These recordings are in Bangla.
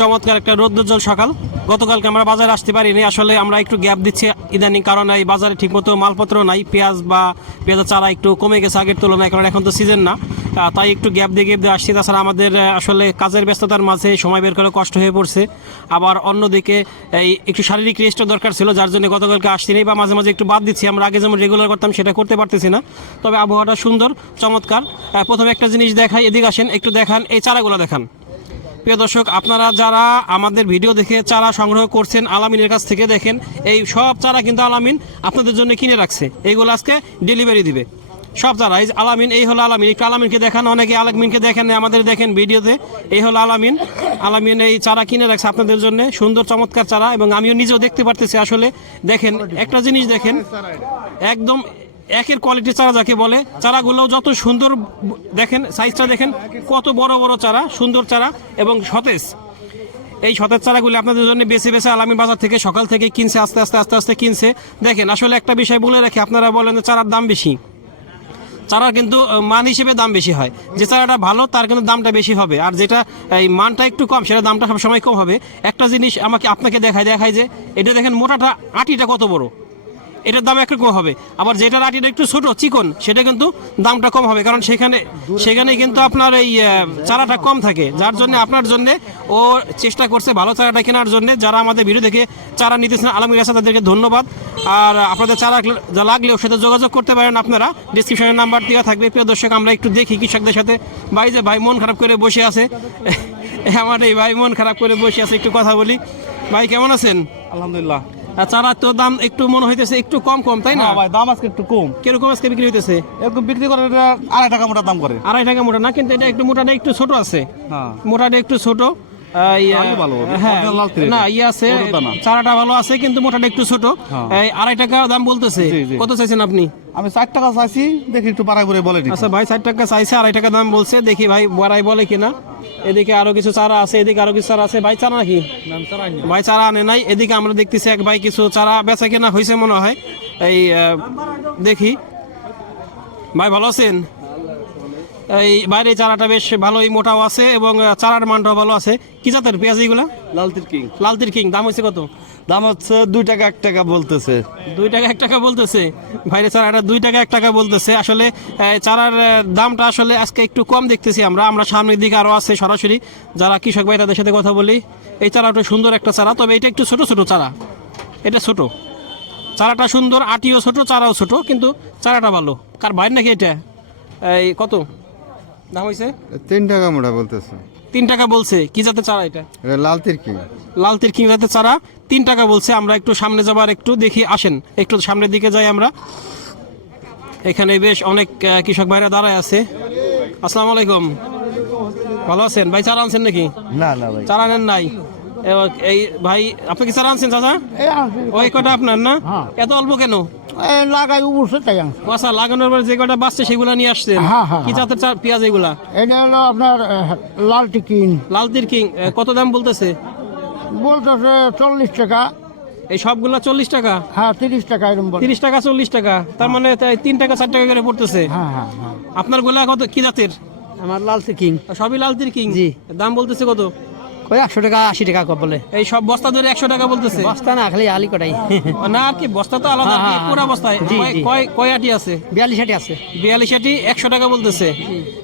চমৎকার একটা রৌদ্রোজ্জ্বল সকাল। গতকালকে আমরা বাজারে আসতে পারিনি। আসলে আমরা একটু গ্যাপ দিচ্ছি ইদানিং, কারণ এই বাজারে ঠিকমতো মালপত্র নাই, পেঁয়াজ বা পেঁয়াজের চারা একটু কমে গেছে আগের তুলনায়, কারণ এখন তো সিজন না। তাই একটু গ্যাপ দিয়ে গ্যাপ দিয়ে আসছি। তাছাড়া আমাদের আসলে কাজের ব্যস্ততার মাঝে সময় বের করে কষ্ট হয়ে পড়ছে। আবার অন্যদিকে এই একটু শারীরিক রেস্টও দরকার ছিল, যার জন্য গতকালকে আসছি নেই বা মাঝে মাঝে একটু বাদ দিচ্ছি। আমরা আগে যেমন রেগুলার করতাম, সেটা করতে পারতেছি না। তবে আবহাওয়াটা সুন্দর, চমৎকার। প্রথমে একটা জিনিস দেখাই, এদিকে আসেন, একটু দেখান, এই চারাগুলো দেখান। প্রিয় দর্শক, আপনারা যারা আমাদের ভিডিও দেখে চারা সংগ্রহ করছেন, আলামিনের কাছ থেকে দেখেন, এই সব চারা কিন্তু আলামিন আপনাদের জন্য কিনে রাখছে। এইগুলো আজকে ডেলিভারি দিবে। সব চারা, এই আলামিন, এই হলো আলামিন। একটু আলামিনকে দেখান, অনেকে আলামিনকে দেখেন আমাদের দেখেন ভিডিওতে। এই হলো আলামিন। আলামিন এই চারা কিনে রাখছে আপনাদের জন্য। সুন্দর, চমৎকার চারা এবং আমিও নিজেও দেখতে পারতেছি আসলে। দেখেন, একটা জিনিস দেখেন, একদম একের কোয়ালিটি চারা যাকে বলে চারাগুলো যত সুন্দর দেখেন সাইজটা দেখেন, কত বড় বড় চারা, সুন্দর চারা এবং সতেজ। এই সতেজ চারাগুলি আপনাদের জন্য বেছে বেছে আলামী বাজার থেকে, সকাল থেকে কিনছে, আস্তে আস্তে আস্তে আস্তে কিনছে। দেখেন, আসলে একটা বিষয় বলে রাখি, আপনারা বলেন চারার দাম বেশি। চারা কিন্তু মান হিসেবে দাম বেশি হয়। যে চারাটা ভালো, তার কিন্তু দামটা বেশি হবে। আর যেটা, এই মানটা একটু কম, সেটা দামটা সবসময় কম হবে। একটা জিনিস আমাকে, আপনাকে দেখায় দেখায় যে, এটা দেখেন মোটাটা আটিটা কত বড়। এটার দাম একরকম হবে। আবার যেটার আটিটা একটু ছোট, চিকন, সেটা কিন্তু দামটা কম হবে। কারণ সেখানে সেখানে কিন্তু আপনার এই চারাটা কম থাকে। যার জন্য, আপনার জন্য ও চেষ্টা করছে ভালো চারাটা কেনার জন্য। যারা আমাদের ভিডিও দেখে চারা নিতেছেন আলমীর আছে তাদেরকে ধন্যবাদ। আর আপনাদের চারা যা লাগলে ওর সাথে যোগাযোগ করতে পারেন আপনারা। ডিসক্রিপশনের নাম্বার দেওয়া থাকবে। প্রিয় দর্শক, আমরা একটু দেখি কৃষকদের সাথে। ভাই যে, ভাই মন খারাপ করে বসে আছে। আমার এই ভাই মন খারাপ করে বসে আছে, একটু কথা বলি। ভাই, কেমন আছেন? আলহামদুলিল্লাহ। চারার তো দাম একটু মনে হইতেছে একটু কম কম তাই না? না ভাই দাম আজকে একটু কম। কীরকম আজকে বিক্রি হইতেছে? এরকম বিক্রি করে আড়াই টাকা মোটা দাম করে। আড়াই টাকা মোটা না কিন্তু এটা একটু মোটাটা একটু ছোট আছে। হ্যাঁ। মোটাটা একটু ছোট। হ্যাঁ। না ইয়ে আছে চারাটা ভালো আছে কিন্তু মোটাটা একটু ছোট। হ্যাঁ। আড়াই টাকা দাম বলতেছে। কত চাইছেন আপনি? আমি ষাট টাকা চাইছি দেখি একটু পাড়া করে বলে আচ্ছা ভাই ষাট টাকা চাইছে আড়াই টাকা দাম বলছে দেখি ভাই বড়াই বলে কিনা। এদিকে আরও কিছু চারা আছে এদিকে আরও কিছু চারা আছে। ভাই চারা নাকি? ভাই চারা আনে নাই। এদিকে আমরা দেখতেছি এক ভাই কিছু চারা বেচা কেনা হয়েছে মনে হয়। এই দেখি। ভাই ভালো আছেন? এই বাইরে চারাটা বেশ ভালোই মোটাও আছে এবং চারার মানটাও ভালো আছে। কি জাতের পেঁয়াজ এইগুলা? লালতির কিং। লালতির কিং দাম হয়েছে কত? দাম হচ্ছে দুই টাকা এক টাকা বলতেছে। দুই টাকা এক টাকা বলতেছে? বাইরে চারাটা দুই টাকা এক টাকা বলতেছে। আসলে চারার দামটা আসলে আজকে একটু কম দেখতেছি আমরা। আমরা সামনের দিকে আরও আছে সরাসরি। যারা কৃষক ভাই তাদের সাথে কথা বলি। এই চারাটা সুন্দর একটা চারা তবে এটা একটু ছোট ছোট চারা। এটা ছোট। চারাটা সুন্দর আটিও ছোট চারাও ছোট কিন্তু চারাটা ভালো। কার বাইর নাকি এটা? এই কত? দাম হয়েছে তিন টাকা মোটা বলতেছে। তিন টাকা বলছে। কি জাতের চারা এটা? এটা লাল তিরকি। লাল তিরকি জাতের চারা। তিন টাকা বলছে। আমরা একটু সামনে যাবার একটু দেখি আসেন। একটু সামনের দিকে যাই আমরা। এখানে বেশ অনেক কৃষক ভাইরা দাঁড়ায় আছে। আসসালামু আলাইকুম। ভালো আছেন? ভাই চারা আনছেন নাকি? না না ভাই। চারা নেন নাই? এই ভাই আপনি কি চারা আনছেন চাচা? ওই কটা আপনার না? এত অল্প কেন? লাগাই উবুরছে তাই আচ্ছা লাগানোর পর যে কটা বাঁচছে সেগুলা নিয়ে আসছেন। হ্যাঁ, হ্যাঁ, কি জাতের পেঁয়াজ এগুলা? এটা হলো আপনার লাল টিকিন লাল এ, কত দাম বলতেছে? বলতেছে চল্লিশ টাকা। এই সবগুলা চল্লিশ টাকা? হ্যাঁ তিরিশ টাকা এরকম তিরিশ টাকা চল্লিশ টাকা। তার মানে তিন টাকা চার টাকা করে পড়তেছে। হ্যাঁ হ্যাঁ হ্যাঁ। আপনার গোলা কত কি জাতের? আমার লাল টিকিন সবই লাল কিং? জি। দাম বলতেছে কত? ওই একশো টাকা আশি টাকা বলে। এই সব বস্তা ধরে একশো টাকা বলতেছে। বস্তা না খালি আলি কটাই। না আর কি বস্তা তো আলাদা হ্যাঁ, হ্যাঁ, পুরা বস্তায়? কয় কয় আটি আছে? বিয়াল্লিশ আটি আছে। বিয়াল্লিশ আটি একশো টাকা বলতেছে।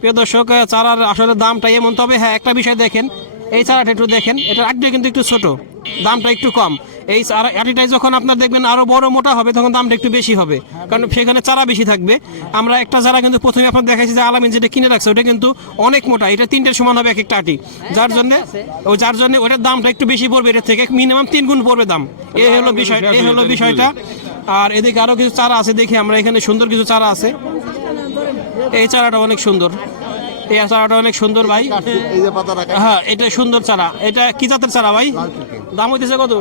প্রিয় দর্শক চারার আসলে দামটা এমন তবে হ্যাঁ একটা বিষয় দেখেন এই চারাটা একটু দেখেন, এটা আটিটা কিন্তু একটু ছোট, দামটা একটু কম। এই চারা যখন আপনার দেখবেন আরও বড় মোটা হবে, তখন দামটা একটু বেশি হবে, কারণ সেখানে চারা বেশি থাকবে। আমরা একটা চারা কিন্তু প্রথমে আপনার দেখাইছি যে আলামিন যেটা কিনে রাখছে, ওটা কিন্তু অনেক মোটা, এটা তিনটের সমান হবে এক একটা আটি। যার জন্য, ও যার জন্য ওটার দামটা একটু বেশি পড়বে, এটার থেকে মিনিমাম তিন গুণ পড়বে দাম। এই হলো বিষয় এই হলো বিষয়টা। আর এদিকে আরও কিছু চারা আছে, দেখি আমরা এখানে সুন্দর কিছু চারা আছে। এই চারাটা অনেক সুন্দর। এই চারাটা অনেক সুন্দর ভাই। হ্যাঁ এটা সুন্দর চারা। এটা কি জাতের চারা ভাই? দাম হইতেছে কত?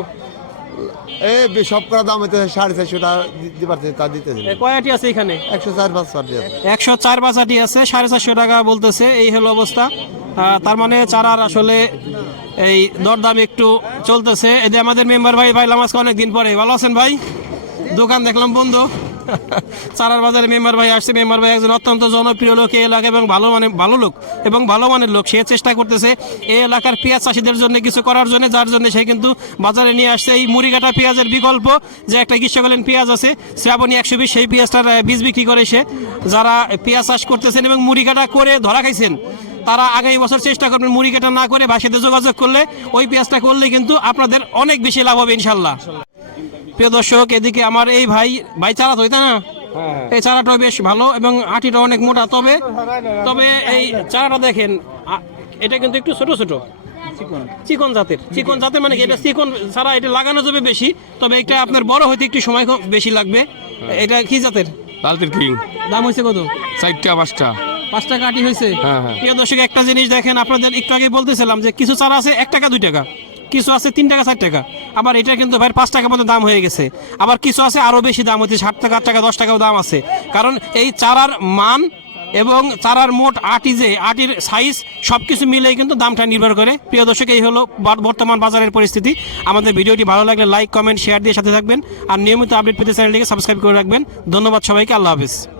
এই সব করা দাম হইতে সাড়ে চারশো টাকা দিতে পারছে তা দিতেছে। কয়টি আছে এখানে? একশো চার পাঁচ পার্টি আছে। একশো চার বাসাটি আছে সাড়ে চারশো টাকা বলতেছে এই হলো অবস্থা। তার মানে চারার আসলে এই দরদাম একটু চলতেছে। এতে আমাদের মেম্বার ভাই ভাই আজকে অনেকদিন পরে। ভালো আছেন ভাই? দোকান দেখলাম বন্ধ। চারার বাজারে মেম্বার ভাই আসছে, মেম্বার ভাই একজন অত্যন্ত জনপ্রিয় লোক, এই এলাকা এবং ভালো মানে ভালো লোক এবং ভালো মানের লোক। সে চেষ্টা করতেছে এই এলাকার পেঁয়াজ চাষিদের জন্য কিছু করার জন্য, যার জন্য সে কিন্তু বাজারে নিয়ে আসছে। এই মুড়িকাটা পেঁয়াজের বিকল্প যে একটা গ্রীষ্মকালীন পেঁয়াজ আছে, শ্রাবণী একশো বিশ, সেই পেঁয়াজটার বীজ বিক্রি করে সে। যারা পেঁয়াজ চাষ করতেছেন এবং মুড়িকাটা করে ধরা খাইছেন, তারা আগামী বছর চেষ্টা করবেন মুড়ি কাটা না করে বাসাতে যোগাযোগ করলে, ওই পেঁয়াজটা করলে কিন্তু আপনাদের অনেক বেশি লাভ হবে, ইনশাল্লাহ। প্রিয় দর্শক এদিকে আমার এই ভাই ভাই চারা তো না? এই চারাটাও বেশ ভালো এবং আটিটা অনেক মোটা তবে তবে এই চারাটা দেখেন এটা কিন্তু একটু ছোট ছোট। চিকন। জাতের। চিকন জাতের মানে এটা চিকন ছাড়া এটা লাগানো যাবে বেশি তবে এটা আপনার বড় হইতে একটু সময় বেশি লাগবে। এটা কি জাতের? লালতির কিং। দাম হয়েছে কত? চারটা পাঁচটা। পাঁচ টাকা আটি হয়েছে হ্যাঁ, হ্যাঁ। প্রিয় দর্শক একটা জিনিস দেখেন আপনাদের একটু আগে বলতেছিলাম যে কিছু চারা আছে এক টাকা দুই টাকা। কিছু আছে তিন টাকা চার টাকা। আবার এটা কিন্তু ভাই পাঁচ টাকা মতো দাম হয়ে গেছে। আবার কিছু আছে আরও বেশি দাম হচ্ছে, ষাট টাকা টাকা, দশ টাকাও দাম আছে। কারণ এই চারার মান এবং চারার মোট আটি যে, আটির সাইজ সব কিছু মিলেই কিন্তু দামটা নির্ভর করে। প্রিয় দর্শক, এই হলো বর্তমান বাজারের পরিস্থিতি। আমাদের ভিডিওটি ভালো লাগলে লাইক কমেন্ট শেয়ার দিয়ে সাথে থাকবেন। আর নিয়মিত আপডেট পেতে চ্যানেলটিকে সাবস্ক্রাইব করে রাখবেন। ধন্যবাদ সবাইকে, আল্লাহ হাফিজ।